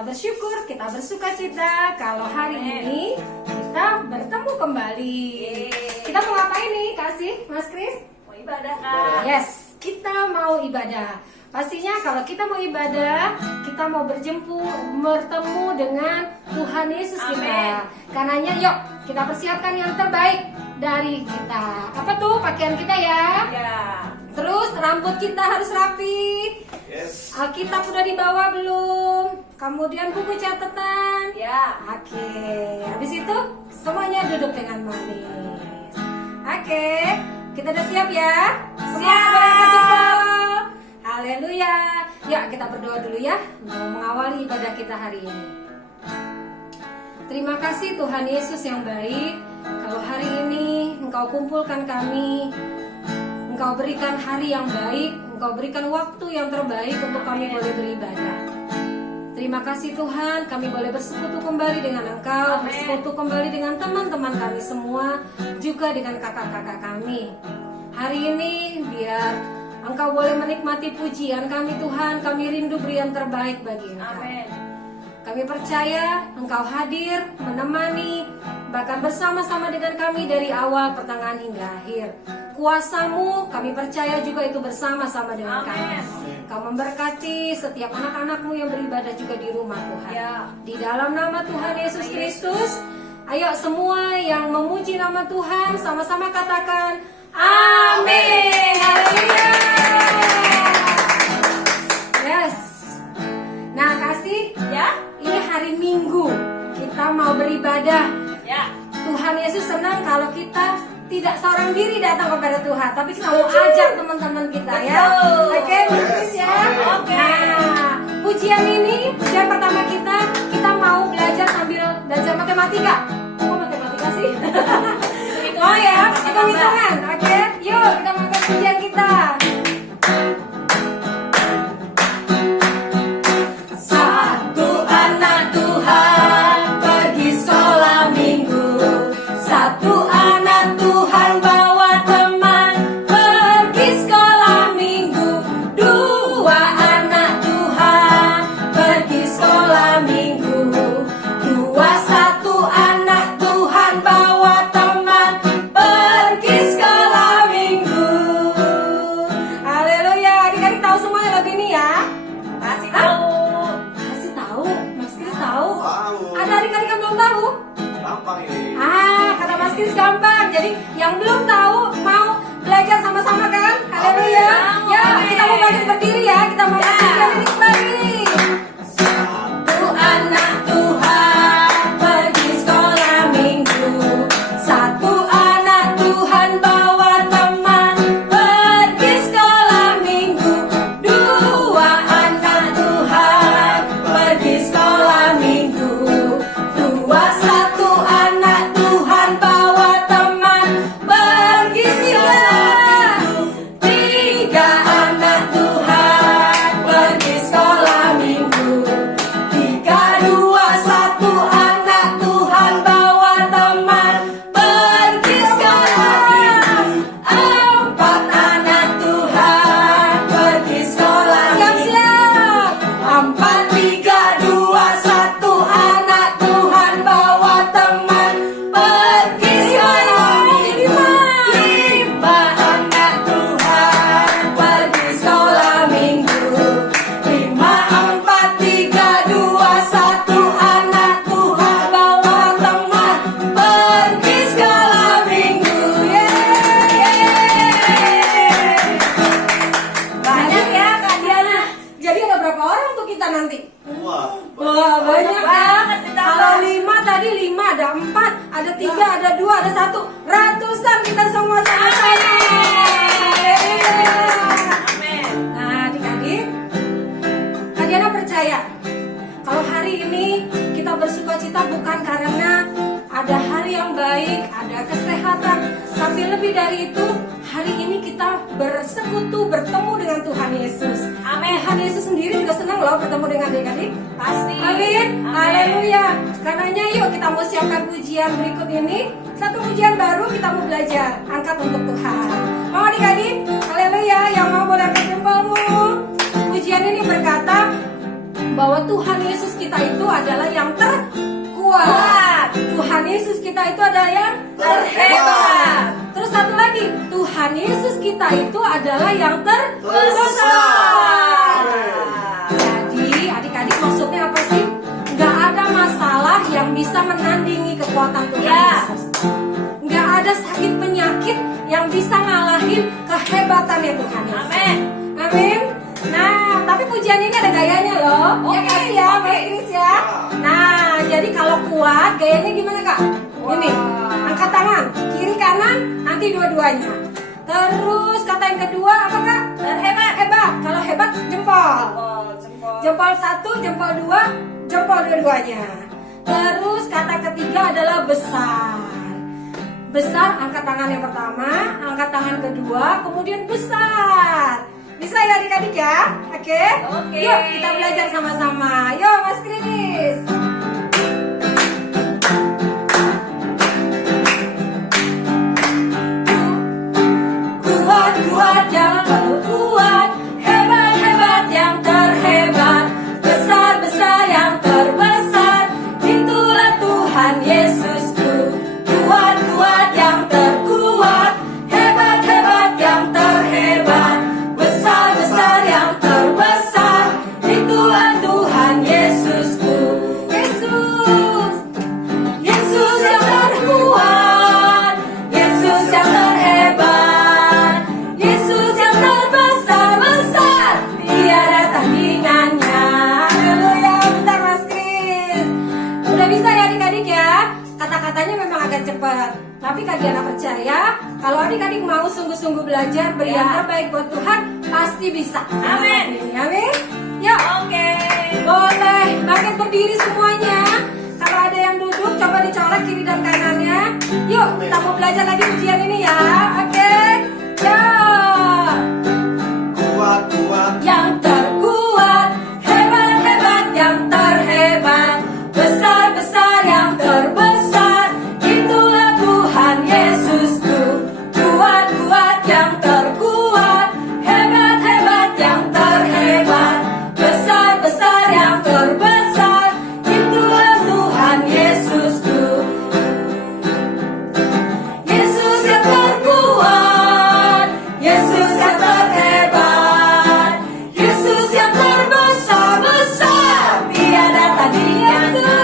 kita bersyukur, kita bersuka cita kalau hari ini kita bertemu kembali. Kita mau ngapain nih, Kasih, Mas Kris? Mau ibadah, Kak. Yes, kita mau ibadah. Pastinya kalau kita mau ibadah, kita mau bertemu dengan Tuhan Yesus kita. Karenanya yuk kita persiapkan yang terbaik dari kita. Apa tuh pakaian kita ya? Ya. Terus rambut kita harus rapi. Yes. Alkitab udah dibawa belum? Kemudian buku catatan. Ya. Oke. Habis itu semuanya duduk dengan manis. Oke. Kita udah siap ya? Semua Siap. boleh angkat jempol. Haleluya. Yuk kita berdoa dulu ya, mau mengawali ibadah kita hari ini. Terima kasih Tuhan Yesus yang baik. Kalau hari ini Engkau kumpulkan kami, Engkau berikan hari yang baik, Engkau berikan waktu yang terbaik untuk kami boleh beribadah. Terima kasih Tuhan, kami boleh bersekutu kembali dengan Engkau, bersekutu kembali dengan teman-teman kami semua, juga dengan kakak-kakak kami. Hari ini biar Engkau boleh menikmati pujian kami Tuhan, kami rindu beri yang terbaik bagi Engkau. Amin. Kami percaya Engkau hadir, menemani, bahkan bersama-sama dengan kami dari awal, pertengahan hingga akhir. Kuasa-Mu kami percaya juga itu bersama-sama dengan kami. Kau memberkati setiap anak-anak-Mu yang beribadah juga di rumah Tuhan. Ya. Di dalam nama Tuhan Yesus Kristus, ayo semua yang memuji nama Tuhan sama-sama katakan amin. Haleluya. Yes. Nah, Kasih, Ya. ini hari Minggu, kita mau beribadah. Ya. Tuhan Yesus senang kalau kita tidak seorang diri datang kepada Tuhan, tapi kita mau ajak teman-teman kita ya. Betul. Oke, Mas ya. Oke. Nah, pujian ini, pujian pertama kita mau belajar sambil belajar matematika. Kok matematika sih? Oh ya, hitung-hitungan. Oke, yuk kita mengangkat pujian kita. Satu anak Tuhan pergi sekolah minggu. Satu anak Tuhan bawa teman pergi sekolah minggu. Dua anak Tuhan pergi sekolah minggu. Dua satu anak Tuhan bawa teman pergi sekolah minggu. Haleluya. Adik-adik tahu semuanya lagu ini ya? Kasih tahu. Kasih tahu, Mas Kris tahu. Tahu. Ada adik-adik yang belum tahu? Gampang ini. Kata Mas Kris gampang. Jadi yang belum tahu mau belajar sama-sama kan? Haleluya. Amin. Ya, kita mau bangkit berdiri ya. Kita mau lanjutkan ini kembali. Satu anak Tuhan pergi sekolah minggu. Satu anak Tuhan bawa teman pergi sekolah minggu. Dua anak Tuhan pergi sekolah minggu. Dua satu anak Tuhan bawa teman pergi sekolah. Tiga anak Tuhan pergi sekolah minggu. Tiga dua satu anak Tuhan bawa teman pergi sekolah. Empat anak Tuhan pergi sekolah. Siap-siap. Empat tiga dua satu anak Tuhan bawa teman pergi sekolah. Lima anak Tuhan pergi sekolah minggu. Lima empat tiga dua satu anak Tuhan bawa teman pergi sekolah minggu. Yeay. Banyak ya Kak Diana. Jadi ada berapa orang tuh kita nanti? Wah. Wah, banyak banget ya. ditambah. Kalau 5 tadi 5, ada 4, ada 3, ada 2, ada 1. Ratusan kita semua sama-sama. Amin. Nah, adik-adik, Kak Diana percaya kalau hari ini kita bersukacita bukan karena ada hari yang baik, ada kesehatan, tapi lebih dari itu, hari ini kita bersekutu, bertemu dengan Tuhan Yesus. Amin. Tuhan Yesus sendiri juga senang loh bertemu dengan adik-adik. Pasti. Amin. Haleluya. Karenanya yuk kita mau siapkan pujian berikut ini. Satu pujian baru kita mau belajar. Angkat untuk Tuhan. Mau adik-adik? Haleluya. Yang mau boleh angkat jempolmu. Pujian ini berkata, bahwa Tuhan Yesus kita itu adalah yang terkuat. Tuhan Yesus kita itu adalah yang terhebat. Terus satu lagi, Tuhan Yesus kita itu adalah yang terbesar. Jadi adik-adik maksudnya apa sih? Gak ada masalah yang bisa menandingi kekuatan Tuhan Yesus. Gak ada sakit penyakit yang bisa ngalahin kehebatannya Tuhan Yesus. Amin. Amin. Nah, tapi pujian ini ada gayanya loh. Ya kasih ya, Mas Kris ya. Nah, jadi kalau kuat gayanya gimana Kak? Ini, angkat tangan, kiri kanan, nanti dua-duanya. Terus kata yang kedua apa Kak? Terhebat. Hebat. Kalau hebat jempol. Jempol satu, jempol dua, jempol dua-duanya. Terus kata ketiga adalah besar. Besar, angkat tangan yang pertama, angkat tangan kedua, kemudian besar. Bisa ya adik-adik ya? Oke? Oke. Yuk kita belajar sama-sama. Yuk Mas Kris. Kuat-kuat yang terkuat, hebat-hebat yang terhebat, besar-besar yang terbesar, itulah Tuhan Yesusku. Kuat-kuat yang terkuat, hebat-hebat yang terhebat, besar-besar yang terbesar, itulah Tuhan Yesusku. Yesus, Yesus yang terkuat, Yesus yang terhebat, Yesus yang terbesar-besar, tiada tandingannya. Haleluya, bentar Mas Kris. Udah bisa ya adik-adik ya? Kata-katanya memang agak cepat, tapi Kak Diana percaya kalau adik-adik mau sungguh-sungguh belajar beri yang terbaik buat Tuhan, pasti bisa. Amin. Amin. Yuk. Oke. Boleh bangkit berdiri semuanya. Kalau ada yang duduk, coba dicolek kiri dan kanannya. Yuk, kita mau belajar lagi ujian ini ya. Oke. Yuk. Kuat-kuat Yang terkuat, hebat-hebat yang terhebat, besar-besar yang terbesar, itulah Tuhan Yesusku. Kuat-kuat yang terkuat, hebat-hebat yang terhebat, besar-besar yang terbesar, itulah Tuhan Yesusku. Yesus yang terkuat, Yesus yang terhebat, Yesus yang terbesar-besar, tiada tandingannya.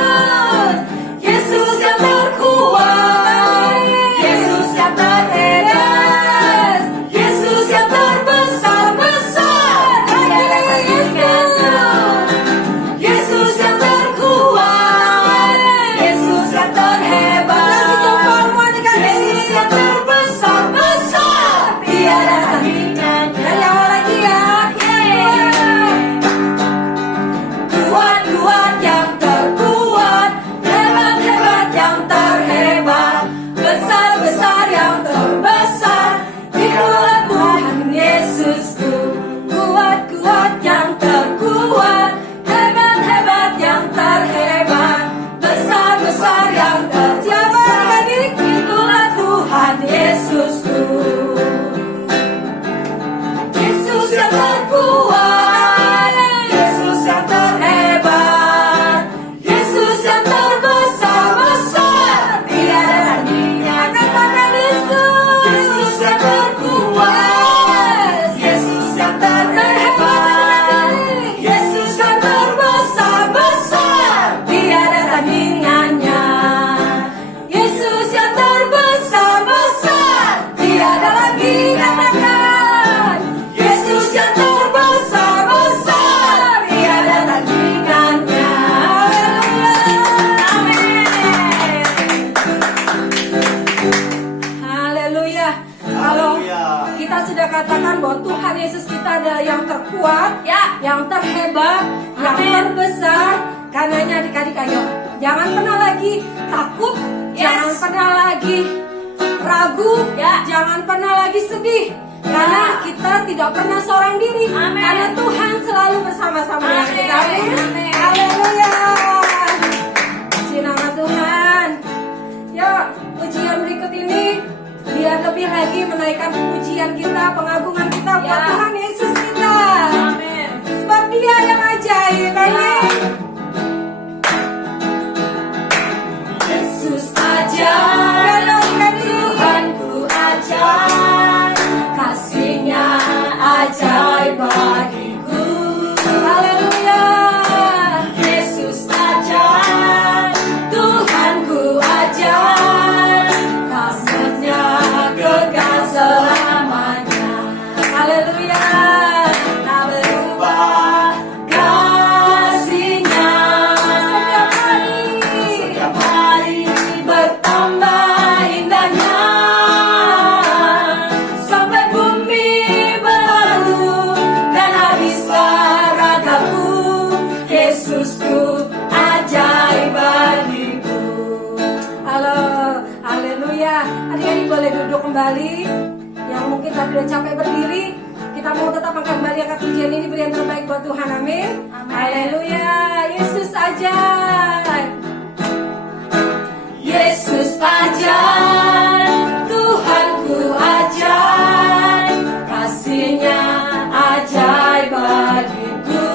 Yesus yang terkuat, Yesus yang terhebat, Yesus yang terbesar-besar, tiada tandingannya. Yesus yang terkuat, Yesus yang terhebat, Yesus yang terbesar-besar, tiada tandingannya. Dari awal lagi ya. Kuat-kuat yang terkuat, hebat-hebat yang terhebat, besar-besar yang terbesar, itulah Tuhan Yesusku. Kuat-kuat yang terkuat, hebat-hebat yang terhebat, besar-besar yang terbesar, itulah Tuhan Yesusku. Yesus yang terkuat, Yesus yang terhebat, Yesus yang terbesar-besar, tiada tandingannya. Angkat tangan Yesus. Yesus yang terkuat, Yesus yang terhebat, Yesus yang terbesar-besar, tiada tandingannya. Yesus yang terbesar-besar, tiada lagi katakan. Yesus yang terbesar-besar, tiada tandingannya. Haleluya. Kalau Haleluya. kita sudah katakan bahwa Tuhan Yesus kita adalah yang terkuat, yang terhebat, yang terbesar, karenanya adik-adik ayo, jangan pernah lagi takut, jangan pernah lagi ragu, jangan pernah lagi sedih. Karena kita tidak pernah seorang diri. Amin. Karena Tuhan selalu bersama-sama dengan Amin. kita. Amin. Amin. Haleluya. Puji nama Tuhan. Yuk, ujian berikut ini biar lebih lagi menaikkan pujian kita, pengagungan kita buat Ya. Tuhan Yesus kita. Amin. Sebab Dia yang ajaib. Amin. kembali. Yang mungkin tadi udah capek berdiri, kita mau tetap angkat kembali angkat pujian ini, beri yang terbaik buat Tuhan. Amin. Haleluya. Yesus ajaib. Yesus ajaib, Tuhanku ajaib, kasih-Nya ajaib bagiku.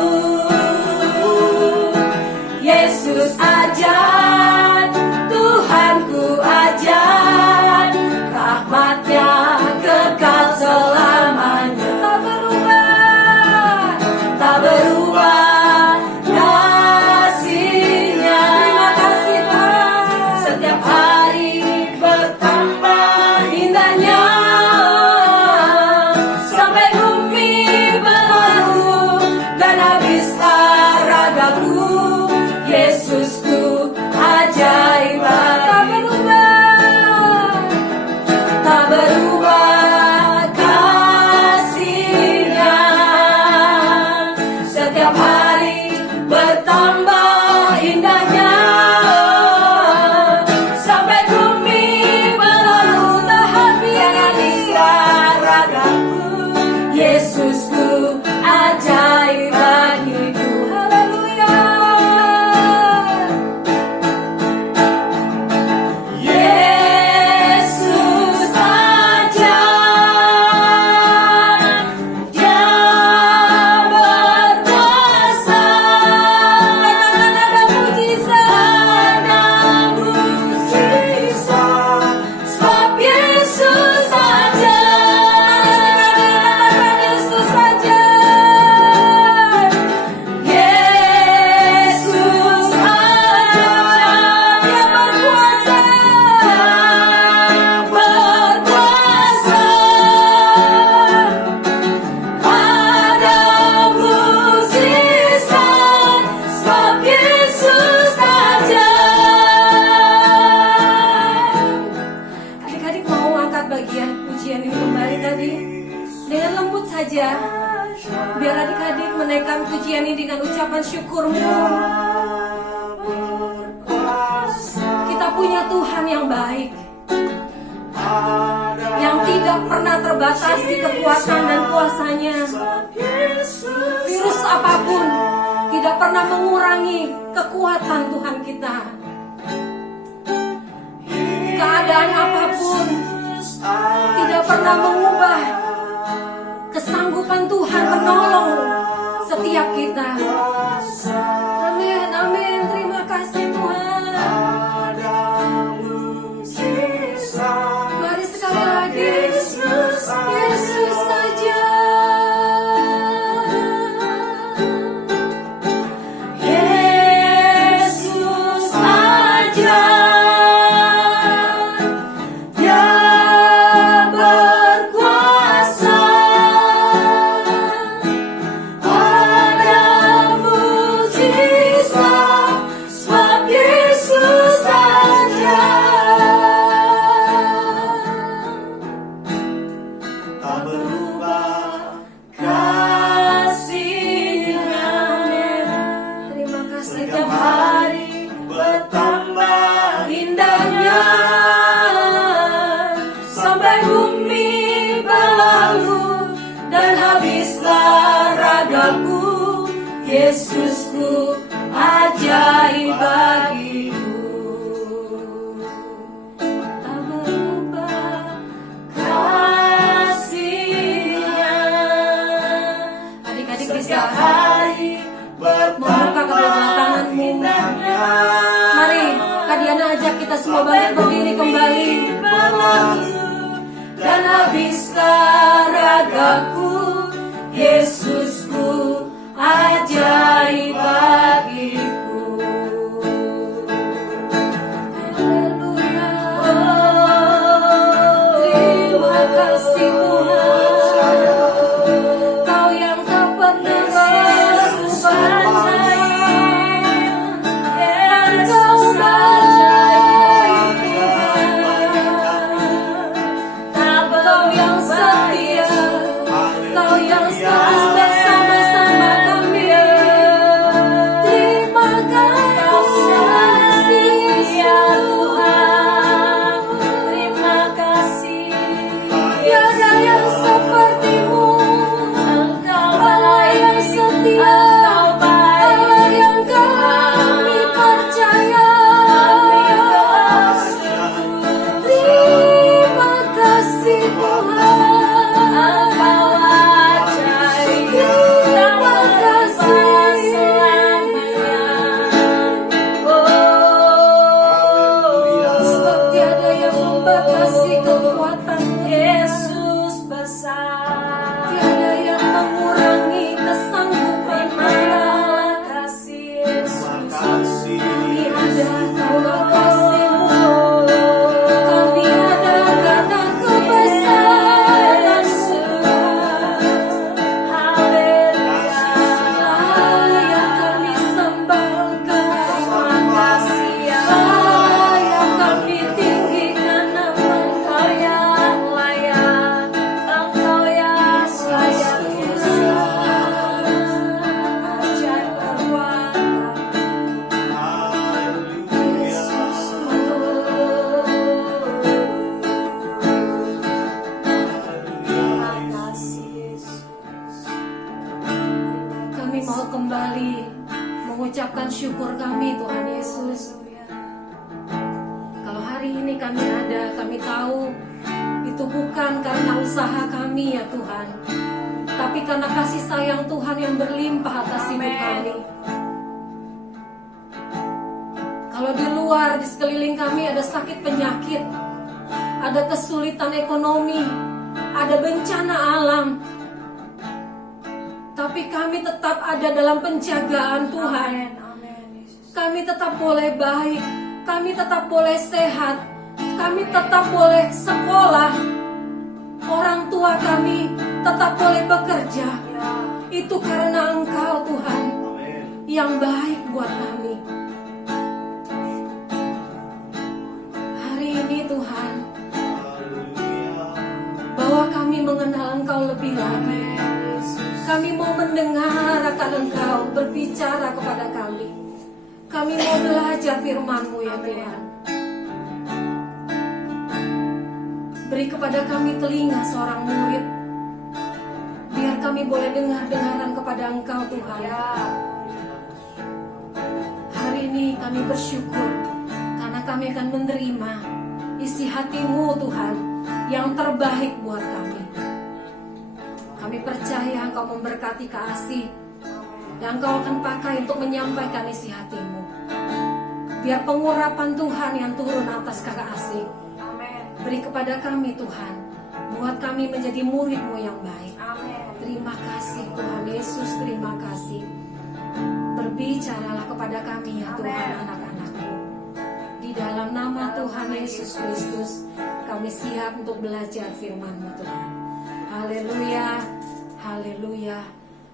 Yesus ajaib, Tuhanku ajaib, rahmat-Nya kekal selamanya. Tak berubah, tak berubah kasih-Nya. Terima kasih Tuhan. Setiap hari bertambah indahnya, sampai bumi berlalu dan habislah ragaku. Yesusku ajaib, tak berubah, tak berubah kasih-Nya. Setiap hari bertambah indahnya, sampai bumi berlalu tak habislah ragaku. Yesusku ajaib bagiku. Haleluya. Yesus ajaib, Dia berkuasa. Katakan ada mujizat, sebab Yesus ajaib. Yesus ajaib, Yesus ajaib, Dia berkuasa, berkuasa. Ada mujizat, sebab Yesus ajaib. Adik-adik mau angkat bagian pujian ini kembali tadi dengan lembut saja. Biar adik-adik menaikkan pujian ini dengan ucapan syukurmu. Kita punya Tuhan yang baik, yang tidak pernah terbatasi kekuatan dan kuasanya. Virus apapun tidak pernah mengurangi kekuatan Tuhan kita. Keadaan apapun tidak pernah mengubah kesanggupan Tuhan menolong setiap kita. Amin, amin. Terima kasih Tuhan. Mari sekali lagi. Yesus saja. Yesus aja. Dia berkuasa. Ada mujizat, sebab Yesus aja. Tak berubah Kasih-Nya. Terima kasih tiap hari bertambah indahnya, sampai bumi berlalu dan habislah ragaku. Yesusku ajaib bagiku. Tak berubah kasih-Nya. Adik-adik bisa membuka kedua tanganmu. Mari Kak Diana ajak kita semua bangkit berdiri kembali. Dan habislah ragaku. Yesusku ajaib bagiku. Haleluya. Terima kasih Tuhan. Kau yang tak pernah berubah. Engkau baik Tuhan. Kau yang setia, Kau yang terus bersama-sama kami. Terima kasih ya Tuhan. Terima kasih. Tiada yang sepertimu, Engkau Allah yang baik, setia, Engkau baik, Allah yang kami percaya. Terima kasih Tuhan. Engkau ajaib, Terima kasih. selamanya. Sebab tiada yang membatasi kekuatan Yesus besar. tiada yang mengurangi kesanggupan Terima kasih Yesus. Kami ada karena kasih-Mu, kami ada karena kebesaran-Mu Tuhan. Haleluya. Layak kami sembahkan, Terima kasih ya. layak kami tinggikan nama Engkau yang layak, Engkau yang layak Yesus. Ajaib perbuatan. Terima kasih Yesus. Kami mau kembali mengucapkan syukur kami Tuhan Yesus. Kalau hari ini kami ada, kami tahu itu bukan karena usaha kami ya Tuhan, tapi karena kasih sayang Tuhan yang berlimpah atas hidup Amin. kami. Kalau di luar, di sekeliling kami ada sakit penyakit, ada kesulitan ekonomi, ada bencana alam, tapi kami tetap ada dalam penjagaan Tuhan. Amin, amin Yesus. Kami tetap boleh baik, kami tetap boleh sehat, kami tetap boleh sekolah, orang tua kami tetap boleh bekerja. Ya, Itu karena Engkau Tuhan yang baik buat kami. Hari ini Tuhan, bahwa kami mengenal Engkau lebih lagi. Kami mau mendengar akan Engkau berbicara kepada kami. Kami mau belajar firman-Mu ya Tuhan. Beri kepada kami telinga seorang murid, biar kami boleh dengar-dengaran kepada Engkau Tuhan. ya. Hari ini kami bersyukur karena kami akan menerima isi hati-Mu Tuhan yang terbaik buat kami. Kami percaya Engkau memberkati kasih dan Engkau akan pakai untuk menyampaikan isi hati-Mu. Biar pengurapan Tuhan yang turun atas kakak asih Amin, beri kepada kami Tuhan, buat kami menjadi murid-Mu yang baik. amin. Terima kasih Tuhan Yesus, terima kasih. Berbicaralah kepada kami ya Tuhan, Amin. anak-anak-Mu. Di dalam nama Tuhan Yesus Kristus, kami siap untuk belajar firman-Mu Tuhan. Haleluya, haleluya,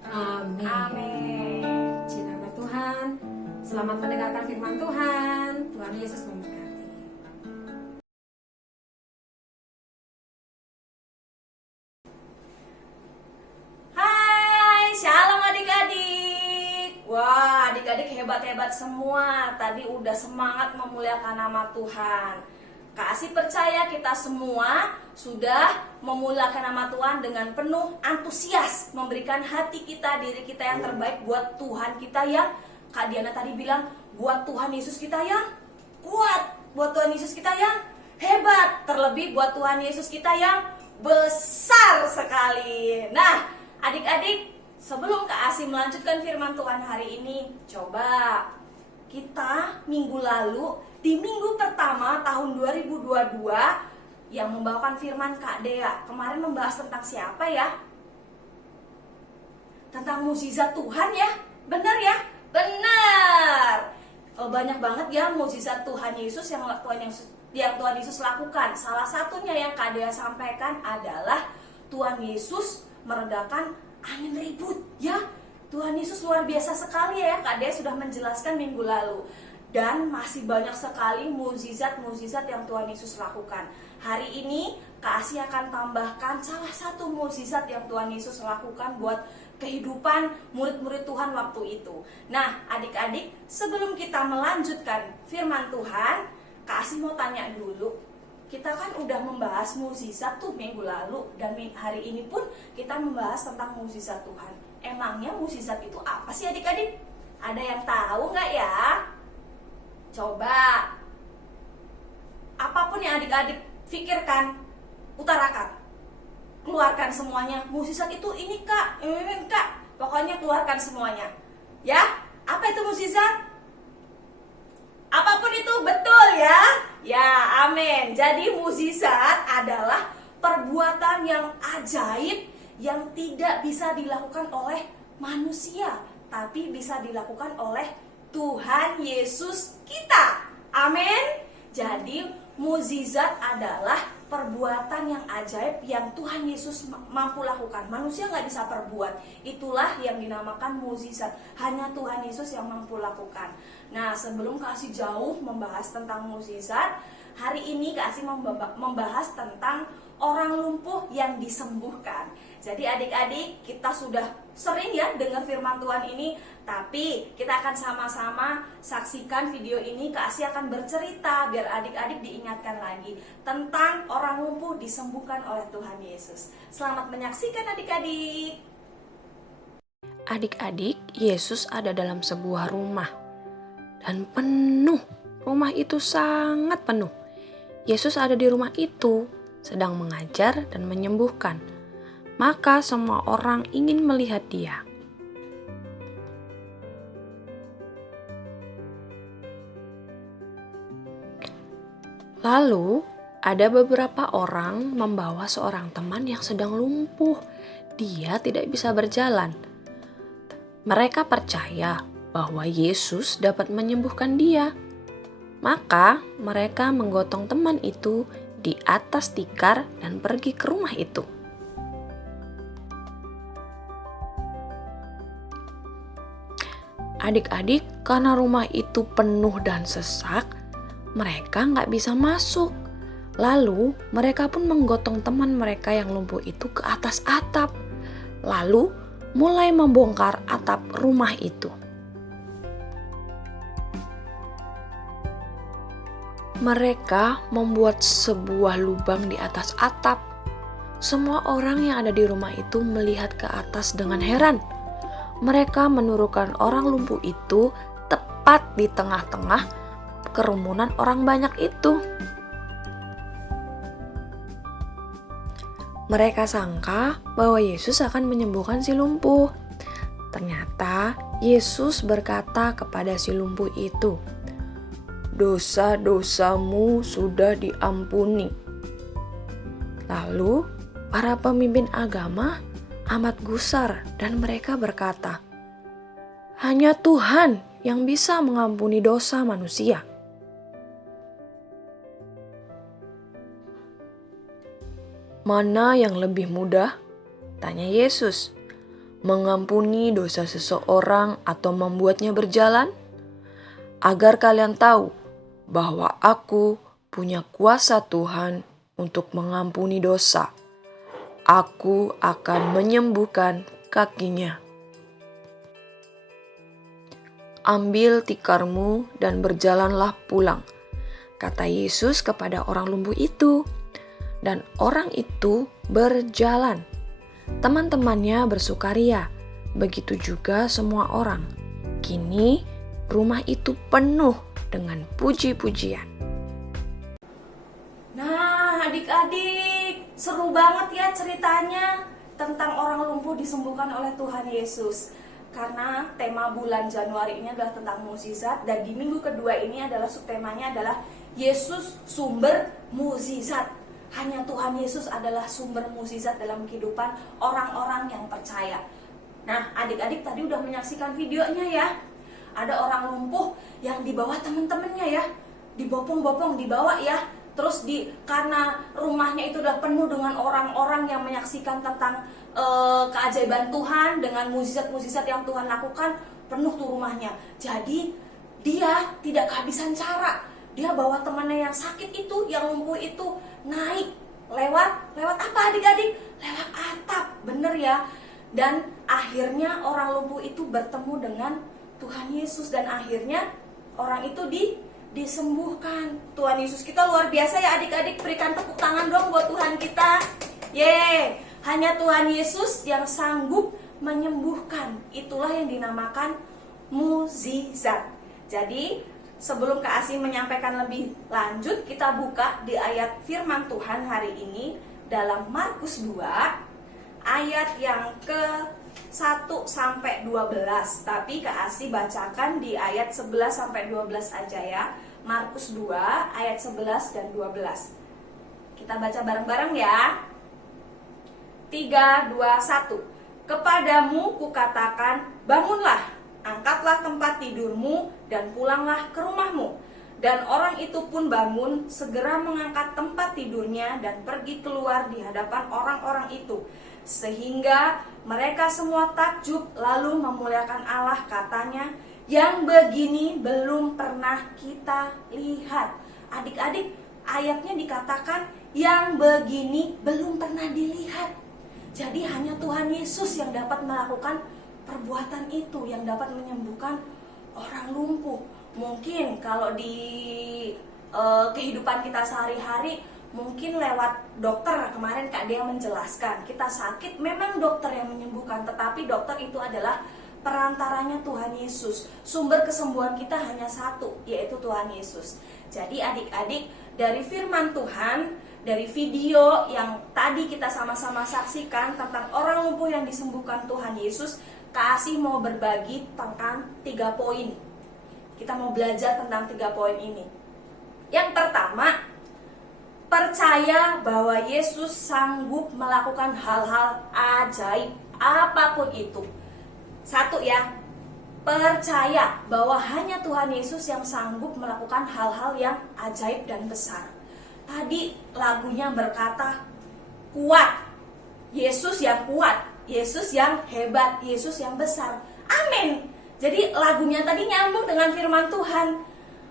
amin. Amin. Puji nama Tuhan. Selamat mendengarkan firman Tuhan. Tuhan Yesus memberkati. Hai, shalom adik-adik. Wah, adik-adik hebat-hebat semua. Tadi udah semangat memuliakan nama Tuhan. Kasih percaya kita semua sudah memuliakan nama Tuhan dengan penuh antusias, memberikan hati kita, diri kita yang terbaik buat Tuhan kita yang Kak Diana tadi bilang, buat Tuhan Yesus kita yang kuat, buat Tuhan Yesus kita yang hebat, terlebih buat Tuhan Yesus kita yang besar sekali. Nah, adik-adik, sebelum Kak Asi melanjutkan firman Tuhan hari ini, coba kita minggu lalu di minggu pertama tahun 2022 yang membawakan firman Kak Dea kemarin membahas tentang siapa ya? Tentang mukjizat Tuhan ya? Benar ya? Benar. Banyak banget ya mukjizat Tuhan Yesus yang Tuhan Yesus lakukan. Salah satunya yang Kak Dea sampaikan adalah Tuhan Yesus meredakan angin ribut ya. Tuhan Yesus luar biasa sekali ya. Kak Dea sudah menjelaskan minggu lalu. Dan masih banyak sekali mukjizat-mukjizat yang Tuhan Yesus lakukan. Hari ini Kak Asia akan tambahkan salah satu mukjizat yang Tuhan Yesus lakukan buat kehidupan murid-murid Tuhan waktu itu. Nah, adik-adik, sebelum kita melanjutkan firman Tuhan, Kak Asia mau tanya dulu. kita kan udah membahas mukjizat tuh minggu lalu, dan hari ini pun kita membahas tentang mukjizat Tuhan. Emangnya mukjizat itu apa sih adik-adik? Ada yang tahu nggak ya? Coba, apapun yang adik-adik pikirkan, utarakan, keluarkan semuanya. Mukjizat itu ini kak, pokoknya keluarkan semuanya. Ya, apa itu mukjizat? Apapun itu, betul ya? Ya, amin. Jadi mukjizat adalah perbuatan yang ajaib yang tidak bisa dilakukan oleh manusia, tapi bisa dilakukan oleh Tuhan Yesus kita. Amin. Jadi mukjizat adalah perbuatan yang ajaib yang Tuhan Yesus mampu lakukan. Manusia nggak bisa perbuat. Itulah yang dinamakan mukjizat. Hanya Tuhan Yesus yang mampu lakukan. Nah, sebelum kasih jauh membahas tentang mukjizat, hari ini kasih membahas tentang orang lumpuh yang disembuhkan. Jadi adik-adik, kita sudah sering ya dengar firman Tuhan ini, tapi kita akan sama-sama saksikan video ini. Kak Asih akan bercerita biar adik-adik diingatkan lagi tentang orang lumpuh disembuhkan oleh Tuhan Yesus. Selamat menyaksikan adik-adik. Adik-adik, Yesus ada dalam sebuah rumah dan penuh. Rumah itu sangat penuh. Yesus ada di rumah itu, sedang mengajar dan menyembuhkan. Maka semua orang ingin melihat dia. Lalu, ada beberapa orang membawa seorang teman yang sedang lumpuh. Dia tidak bisa berjalan. Mereka percaya bahwa Yesus dapat menyembuhkan dia. Maka, mereka menggotong teman itu di atas tikar dan pergi ke rumah itu. Adik-adik, karena rumah itu penuh dan sesak, mereka nggak bisa masuk. Lalu, mereka pun menggotong teman mereka yang lumpuh itu ke atas atap. Lalu, mulai membongkar atap rumah itu. Mereka membuat sebuah lubang di atas atap. Semua orang yang ada di rumah itu melihat ke atas dengan heran. Mereka menurunkan orang lumpuh itu tepat di tengah-tengah kerumunan orang banyak itu. Mereka sangka bahwa Yesus akan menyembuhkan si lumpuh. Ternyata Yesus berkata kepada si lumpuh itu, "Dosa-dosamu sudah diampuni." Lalu para pemimpin agama amat gusar dan mereka berkata, "Hanya Tuhan yang bisa mengampuni dosa manusia." "Mana yang lebih mudah?" tanya Yesus. "Mengampuni dosa seseorang atau membuatnya berjalan? Agar kalian tahu bahwa Aku punya kuasa Tuhan untuk mengampuni dosa. Aku akan menyembuhkan kakinya. Ambil tikarmu dan berjalanlah pulang," kata Yesus kepada orang lumpuh itu. Dan orang itu berjalan. Teman-temannya bersukaria, begitu juga semua orang. Kini rumah itu penuh dengan puji-pujian. Nah, adik-adik, seru banget ya ceritanya tentang orang lumpuh disembuhkan oleh Tuhan Yesus. Karena tema bulan Januari ini adalah tentang mukjizat, dan di minggu kedua ini adalah subtemanya adalah Yesus sumber mukjizat. Hanya Tuhan Yesus adalah sumber mukjizat dalam kehidupan orang-orang yang percaya. Nah, adik-adik tadi udah menyaksikan videonya ya. Ada orang lumpuh yang dibawa teman-temannya ya, dibopong-bopong, dibawa ya. Terus karena rumahnya itu udah penuh dengan orang-orang yang menyaksikan tentang keajaiban Tuhan, dengan mukjizat-mukjizat yang Tuhan lakukan, penuh tuh rumahnya. Jadi dia tidak kehabisan cara. Dia bawa temannya yang sakit itu, yang lumpuh itu, naik lewat apa adik-adik? Lewat atap, bener ya. Dan akhirnya orang lumpuh itu bertemu dengan Tuhan Yesus, dan akhirnya orang itu disembuhkan. Tuhan Yesus kita luar biasa ya adik-adik, berikan tepuk tangan dong buat Tuhan kita. Yeay, hanya Tuhan Yesus yang sanggup menyembuhkan. Itulah yang dinamakan mukjizat. Jadi sebelum Kak Asih menyampaikan lebih lanjut, kita buka di ayat firman Tuhan hari ini dalam Markus 2 ayat yang ke 1 sampai 12. Tapi Kak Asih bacakan di ayat 11 sampai 12 aja ya. Markus 2 ayat 11 dan 12. Kita baca bareng-bareng ya. 3, 2, 1. Kepadamu kukatakan, bangunlah, angkatlah tempat tidurmu dan pulanglah ke rumahmu. Dan orang itu pun bangun, segera mengangkat tempat tidurnya dan pergi keluar di hadapan orang-orang itu. Sehingga mereka semua takjub lalu memuliakan Allah, katanya, yang begini belum pernah kita lihat. Adik-adik, ayatnya dikatakan yang begini belum pernah dilihat. Jadi hanya Tuhan Yesus yang dapat melakukan perbuatan itu, yang dapat menyembuhkan orang lumpuh. Mungkin kalau di kehidupan kita sehari-hari, mungkin lewat dokter. Kemarin Kak Dea menjelaskan, kita sakit memang dokter yang menyembuhkan, tetapi dokter itu adalah perantaranya Tuhan Yesus. Sumber kesembuhan kita hanya satu, yaitu Tuhan Yesus. Jadi adik-adik, dari firman Tuhan, dari video yang tadi kita sama-sama saksikan tentang orang lumpuh yang disembuhkan Tuhan Yesus, Kak Asih mau berbagi tentang 3 poin. Kita mau belajar tentang 3 poin ini. Yang pertama, percaya bahwa Yesus sanggup melakukan hal-hal ajaib apapun itu. 1 ya, percaya bahwa hanya Tuhan Yesus yang sanggup melakukan hal-hal yang ajaib dan besar. Tadi lagunya berkata, kuat, Yesus yang kuat, Yesus yang hebat, Yesus yang besar. Amin. Jadi lagunya tadi nyambung dengan firman Tuhan.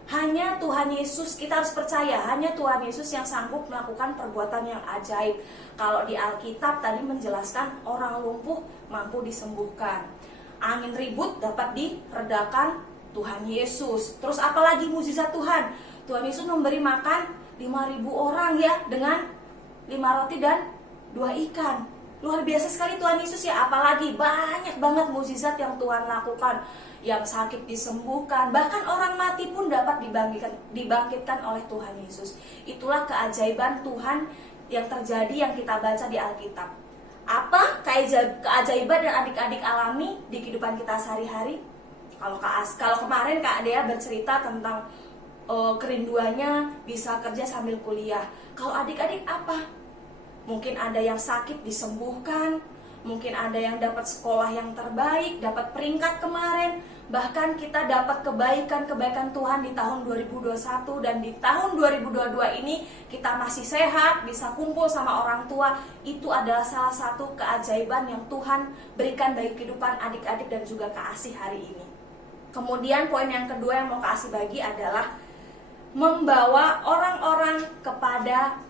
Hanya Tuhan Yesus, kita harus percaya, hanya Tuhan Yesus yang sanggup melakukan perbuatan yang ajaib. Kalau di Alkitab tadi menjelaskan orang lumpuh mampu disembuhkan, angin ribut dapat diredakan Tuhan Yesus. Terus apalagi mukjizat Tuhan? Tuhan Yesus memberi makan 5.000 orang ya, dengan 5 roti dan 2 ikan. Luar biasa sekali Tuhan Yesus ya. Apalagi banyak banget mukjizat yang Tuhan lakukan. Yang sakit disembuhkan, bahkan orang mati pun dapat dibangkitkan oleh Tuhan Yesus. Itulah keajaiban Tuhan yang terjadi yang kita baca di Alkitab. Apa keajaiban yang adik-adik alami di kehidupan kita sehari-hari? Kalau kemarin Kak Dea bercerita tentang kerinduannya bisa kerja sambil kuliah. Kalau adik-adik apa? Mungkin ada yang sakit disembuhkan, mungkin ada yang dapat sekolah yang terbaik, dapat peringkat kemarin. Bahkan kita dapat kebaikan Tuhan di tahun 2021 dan di tahun 2022 ini kita masih sehat, bisa kumpul sama orang tua. Itu adalah salah satu keajaiban yang Tuhan berikan bagi kehidupan adik-adik dan juga Kak Asih hari ini. Kemudian poin yang kedua yang mau Kak Asih bagi adalah membawa orang-orang kepada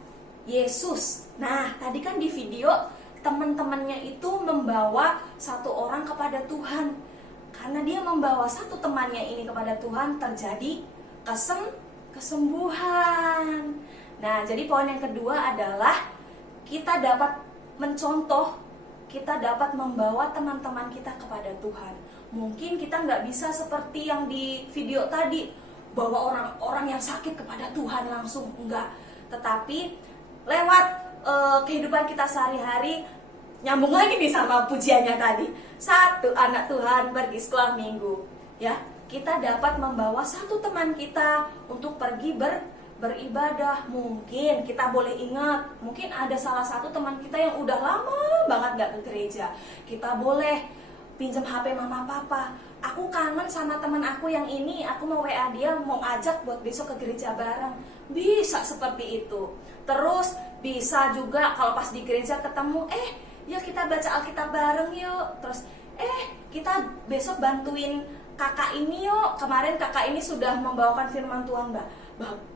Yesus. Nah, tadi kan di video teman-temannya itu membawa satu orang kepada Tuhan. Karena dia membawa satu temannya ini kepada Tuhan, terjadi kesembuhan. Nah, jadi poin yang kedua adalah kita dapat mencontoh, kita dapat membawa teman-teman kita kepada Tuhan. Mungkin kita nggak bisa seperti yang di video tadi, bawa orang-orang yang sakit kepada Tuhan langsung, enggak. Tetapi lewat kehidupan kita sehari-hari, nyambung lagi nih sama pujiannya tadi. 1 anak Tuhan pergi sekolah minggu, ya. Kita dapat membawa satu teman kita untuk pergi beribadah. Mungkin kita boleh ingat, mungkin ada salah satu teman kita yang udah lama banget gak ke gereja. Kita boleh pinjam HP mama papa. Aku kangen sama teman aku yang ini, aku mau WA dia, mau ajak buat besok ke gereja bareng. Bisa seperti itu. Terus bisa juga kalau pas di gereja ketemu, yuk kita baca Alkitab bareng yuk. Terus kita besok bantuin kakak ini yuk. Kemarin kakak ini sudah membawakan firman Tuhan,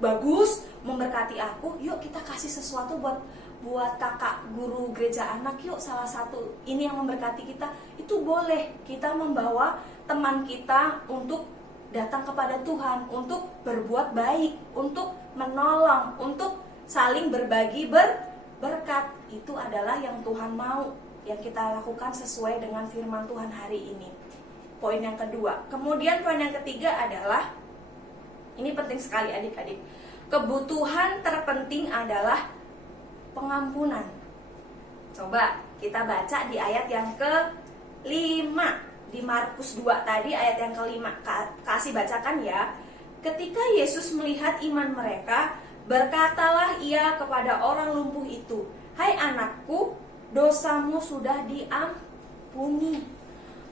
bagus, memberkati aku. Yuk kita kasih sesuatu buat kakak guru gereja anak yuk. Salah satu ini yang memberkati kita. Itu boleh kita membawa teman kita untuk datang kepada Tuhan untuk berbuat baik, untuk menolong, untuk saling berbagi berkat. Itu adalah yang Tuhan mau, yang kita lakukan sesuai dengan firman Tuhan hari ini. Poin yang kedua. Kemudian poin yang ketiga adalah, ini penting sekali adik-adik, kebutuhan terpenting adalah pengampunan. Coba kita baca di ayat yang ke-5 di Markus 2 tadi, ayat yang ke-5. Kasih bacakan ya. Ketika Yesus melihat iman mereka, berkatalah ia kepada orang lumpuh itu, "Hai anakku, dosamu sudah diampuni."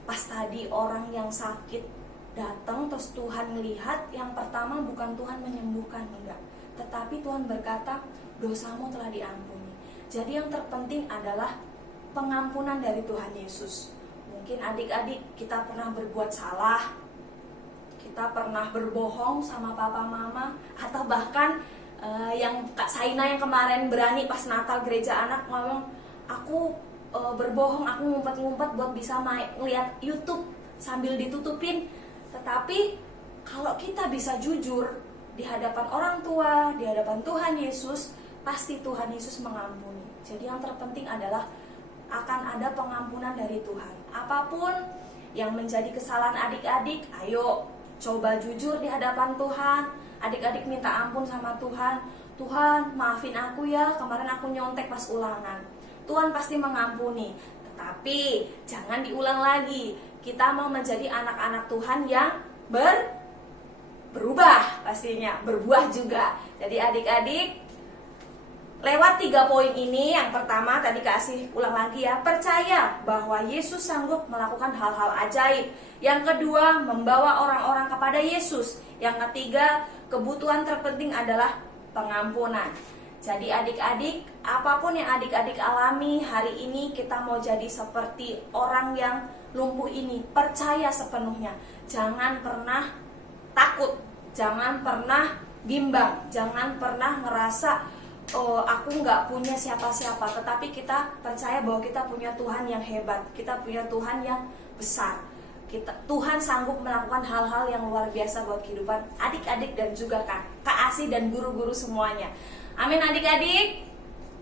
Pas tadi orang yang sakit datang, terus Tuhan melihat, yang pertama bukan Tuhan menyembuhkan, enggak, tetapi Tuhan berkata, dosamu telah diampuni. Jadi yang terpenting adalah pengampunan dari Tuhan Yesus. Mungkin adik-adik kita pernah berbuat salah, kita pernah berbohong sama papa mama, atau bahkan yang Kak Saina yang kemarin berani pas Natal gereja anak ngomong, aku berbohong, aku ngumpet-ngumpet buat bisa ngeliat YouTube sambil ditutupin. Tetapi kalau kita bisa jujur di hadapan orang tua, di hadapan Tuhan Yesus, pasti Tuhan Yesus mengampuni. Jadi yang terpenting adalah akan ada pengampunan dari Tuhan. Apapun yang menjadi kesalahan adik-adik, ayo coba jujur di hadapan Tuhan. Adik-adik minta ampun sama Tuhan. Tuhan, maafin aku ya, kemarin aku nyontek pas ulangan. Tuhan pasti mengampuni. Tetapi jangan diulang lagi. Kita mau menjadi anak-anak Tuhan yang berubah pastinya, berbuah juga. Jadi adik-adik, lewat 3 poin ini, yang pertama tadi kasih ulang lagi ya, percaya bahwa Yesus sanggup melakukan hal-hal ajaib. Yang kedua, membawa orang-orang kepada Yesus. Yang ketiga, kebutuhan terpenting adalah pengampunan. Jadi adik-adik, apapun yang adik-adik alami hari ini, kita mau jadi seperti orang yang lumpuh ini, percaya sepenuhnya. Jangan pernah takut, jangan pernah bimbang, jangan pernah ngerasa aku nggak punya siapa-siapa. Tetapi kita percaya bahwa kita punya Tuhan yang hebat, kita punya Tuhan yang besar. Tuhan sanggup melakukan hal-hal yang luar biasa buat kehidupan adik-adik dan juga Kak Asi dan guru-guru semuanya. Amin adik-adik.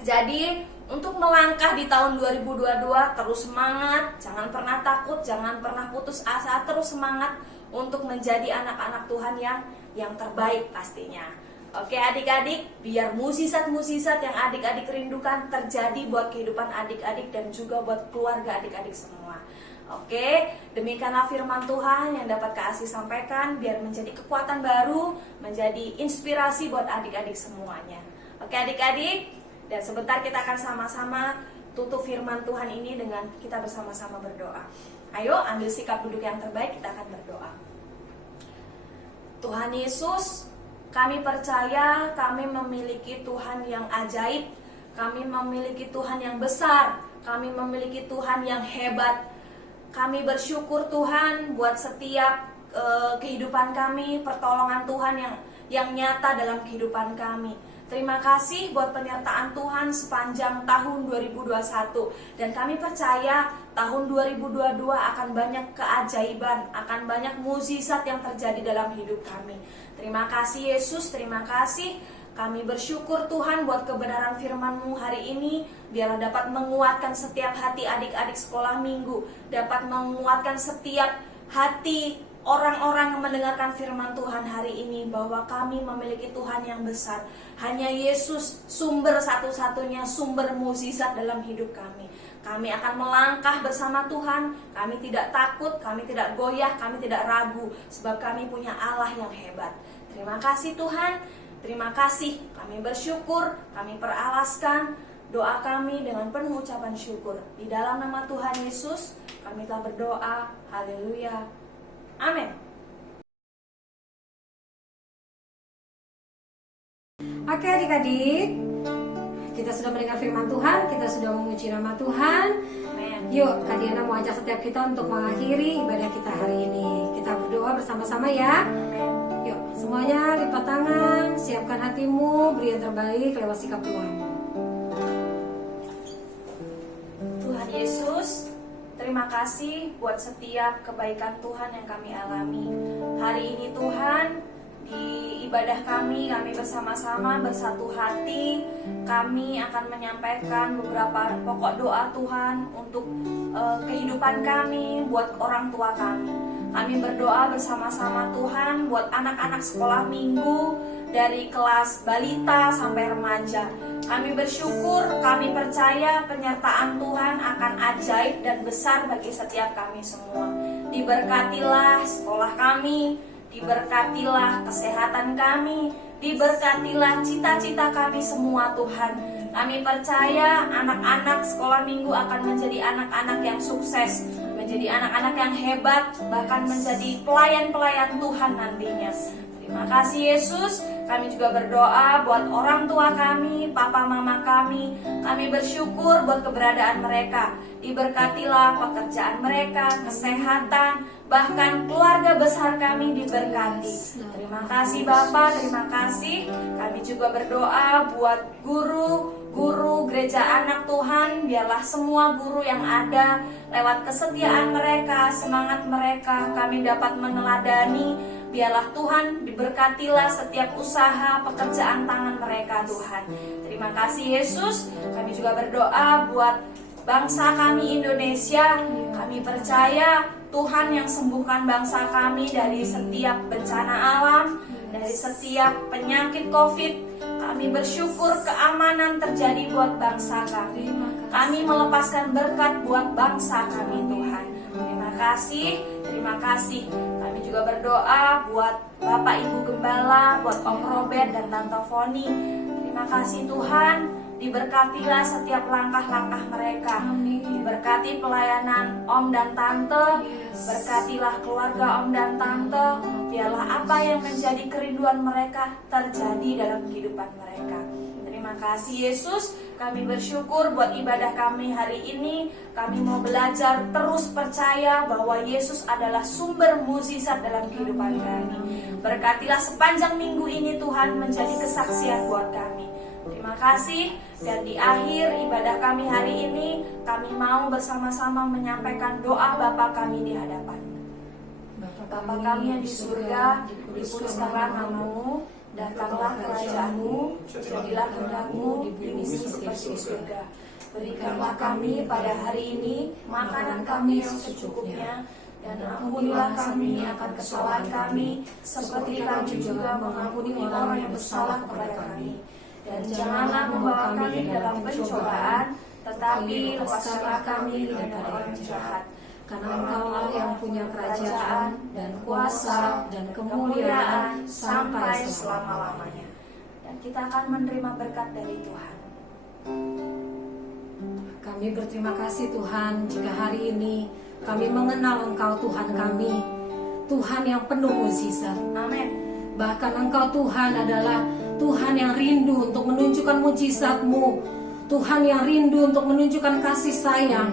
Jadi untuk melangkah di tahun 2022, terus semangat, jangan pernah takut, jangan pernah putus asa, terus semangat untuk menjadi anak-anak Tuhan yang terbaik pastinya. Oke adik-adik, biar mukjizat-mukjizat yang adik-adik rindukan terjadi buat kehidupan adik-adik dan juga buat keluarga adik-adik semua. Oke, demikianlah firman Tuhan yang dapat Kak Asi sampaikan, biar menjadi kekuatan baru, menjadi inspirasi buat adik-adik semuanya. Oke adik-adik, dan sebentar kita akan sama-sama tutup firman Tuhan ini dengan kita bersama-sama berdoa. Ayo ambil sikap duduk yang terbaik, kita akan berdoa. Tuhan Yesus, kami percaya kami memiliki Tuhan yang ajaib, kami memiliki Tuhan yang besar, kami memiliki Tuhan yang hebat. Kami bersyukur Tuhan buat setiap kehidupan kami, pertolongan Tuhan yang nyata dalam kehidupan kami. Terima kasih buat penyertaan Tuhan sepanjang tahun 2021. Dan kami percaya tahun 2022 akan banyak keajaiban, akan banyak mukjizat yang terjadi dalam hidup kami. Terima kasih Yesus, terima kasih. Kami bersyukur Tuhan buat kebenaran firman-Mu hari ini, biarlah dapat menguatkan setiap hati adik-adik sekolah minggu, dapat menguatkan setiap hati orang-orang yang mendengarkan firman Tuhan hari ini, bahwa kami memiliki Tuhan yang besar. Hanya Yesus sumber satu-satunya, sumber mukjizat dalam hidup kami. Kami akan melangkah bersama Tuhan, kami tidak takut, kami tidak goyah, kami tidak ragu, sebab kami punya Allah yang hebat. Terima kasih Tuhan, terima kasih. Kami bersyukur, kami peralaskan doa kami dengan penuh ucapan syukur. Di dalam nama Tuhan Yesus, kami telah berdoa. Haleluya. Amin. Oke adik-adik, kita sudah mendengar firman Tuhan, kita sudah memuji nama Tuhan. Amin. Yuk, Kak Diana mau ajak setiap kita untuk mengakhiri ibadah kita hari ini. Kita berdoa bersama-sama ya. Yuk, semuanya lipat tangan, siapkan hatimu, beri yang terbaik lewat sikap Tuhan. Tuhan Yesus, berterima kasih buat setiap kebaikan Tuhan yang kami alami. Hari ini Tuhan, di ibadah kami bersama-sama bersatu hati, kami akan menyampaikan beberapa pokok doa Tuhan untuk kehidupan kami, buat orang tua kami. Kami berdoa bersama-sama Tuhan buat anak-anak sekolah minggu dari kelas balita sampai remaja. Kami bersyukur, kami percaya penyertaan Tuhan akan ajaib dan besar bagi setiap kami semua. Diberkatilah sekolah kami, diberkatilah kesehatan kami, diberkatilah cita-cita kami semua Tuhan. Kami percaya anak-anak sekolah minggu akan menjadi anak-anak yang sukses, menjadi anak-anak yang hebat, bahkan menjadi pelayan-pelayan Tuhan nantinya. Terima kasih Yesus. Kami juga berdoa buat orang tua kami, papa mama kami. Kami bersyukur buat keberadaan mereka. Diberkatilah pekerjaan mereka, kesehatan, bahkan keluarga besar kami diberkati. Terima kasih Bapak, terima kasih. Kami juga berdoa buat guru gereja anak Tuhan. Biarlah semua guru yang ada, lewat kesetiaan mereka, semangat mereka, kami dapat meneladani. Biarlah Tuhan diberkatilah setiap usaha pekerjaan tangan mereka Tuhan. Terima kasih Yesus. Kami juga berdoa buat bangsa kami Indonesia. Kami percaya Tuhan yang sembuhkan bangsa kami dari setiap bencana alam, dari setiap penyakit COVID. Kami bersyukur keamanan terjadi buat bangsa kami. Kami melepaskan berkat buat bangsa kami Tuhan. Terima kasih, terima kasih. Kami juga berdoa buat Bapak Ibu Gembala, buat Om Robert dan Tante Foni. Terima kasih Tuhan, diberkatilah setiap langkah-langkah mereka. Diberkati pelayanan Om dan Tante, berkatilah keluarga Om dan Tante. Biarlah apa yang menjadi kerinduan mereka terjadi dalam kehidupan mereka. Terima kasih Yesus. Kami bersyukur buat ibadah kami hari ini. Kami mau belajar terus percaya bahwa Yesus adalah sumber mukjizat dalam kehidupan kami. Berkatilah sepanjang minggu ini Tuhan menjadi kesaksian buat kami. Terima kasih. Dan di akhir ibadah kami hari ini, kami mau bersama-sama menyampaikan doa Bapa kami di hadapan. Bapa kami yang di surga, dikuduskanlah namamu, datanglah kerajaanmu, jadilah kehendak-mu di bumi seperti di surga. Berikanlah kami pada hari ini makanan kami yang secukupnya, dan ampunilah kami akan kesalahan kami, seperti kami juga mengampuni orang yang bersalah kepada kami. Dan janganlah membawa kami dalam pencobaan, tetapi lepaskanlah kami dari orang yang jahat. Karena Engkaulah yang punya kerajaan dan kuasa dan kemuliaan sampai selama-lamanya. Dan kita akan menerima berkat dari Tuhan. Kami berterima kasih Tuhan jika hari ini kami mengenal Engkau Tuhan kami, Tuhan yang penuh mukjizat. Amin. Bahkan Engkau Tuhan adalah Tuhan yang rindu untuk menunjukkan mukjizat-Mu, Tuhan yang rindu untuk menunjukkan kasih sayang,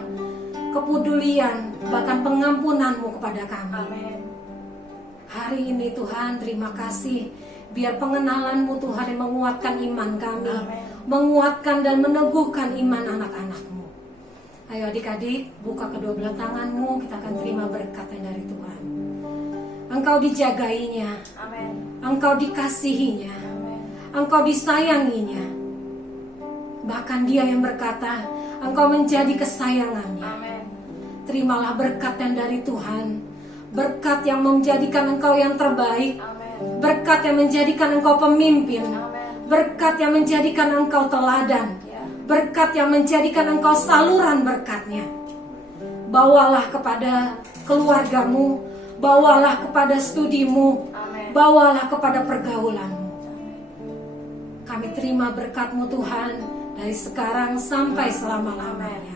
kepedulian, bahkan pengampunan-Mu kepada kami. Amin. Hari ini Tuhan terima kasih, biar pengenalan-Mu Tuhan yang menguatkan iman kami. Amin. Menguatkan dan meneguhkan iman anak-anak-Mu. Ayo adik-adik, buka kedua belah tangan-Mu, kita akan terima berkat dari Tuhan. Engkau dijagainya, Amin. Engkau dikasihinya, Amin. Engkau disayanginya. Bahkan Dia yang berkata, Engkau menjadi kesayangannya. Amin. Terimalah berkat yang dari Tuhan, berkat yang menjadikan Engkau yang terbaik, Amin. berkat yang menjadikan Engkau pemimpin, Amin. berkat yang menjadikan Engkau teladan, Ya. berkat yang menjadikan Engkau saluran berkatnya. Bawalah kepada keluargamu, bawalah kepada studimu, Amin. bawalah kepada pergaulanmu. Kami terima berkat-Mu Tuhan dari sekarang sampai selama-lamanya.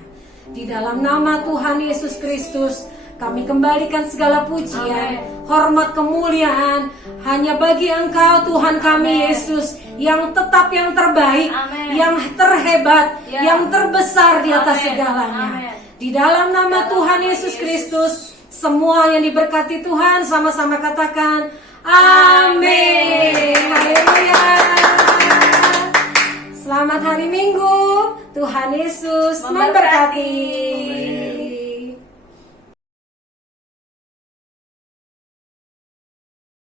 Di dalam nama Tuhan Yesus Kristus, kami kembalikan segala pujian, hormat, kemuliaan hanya bagi Engkau Tuhan kami Yesus, yang tetap yang terbaik, Amin. yang terhebat, Ya. yang terbesar di atas Amin. segalanya. Amin. Di dalam nama Tuhan Yesus Kristus, semua yang diberkati Tuhan sama-sama katakan amin. Haleluya. Selamat hari Minggu. Tuhan Yesus memberkati.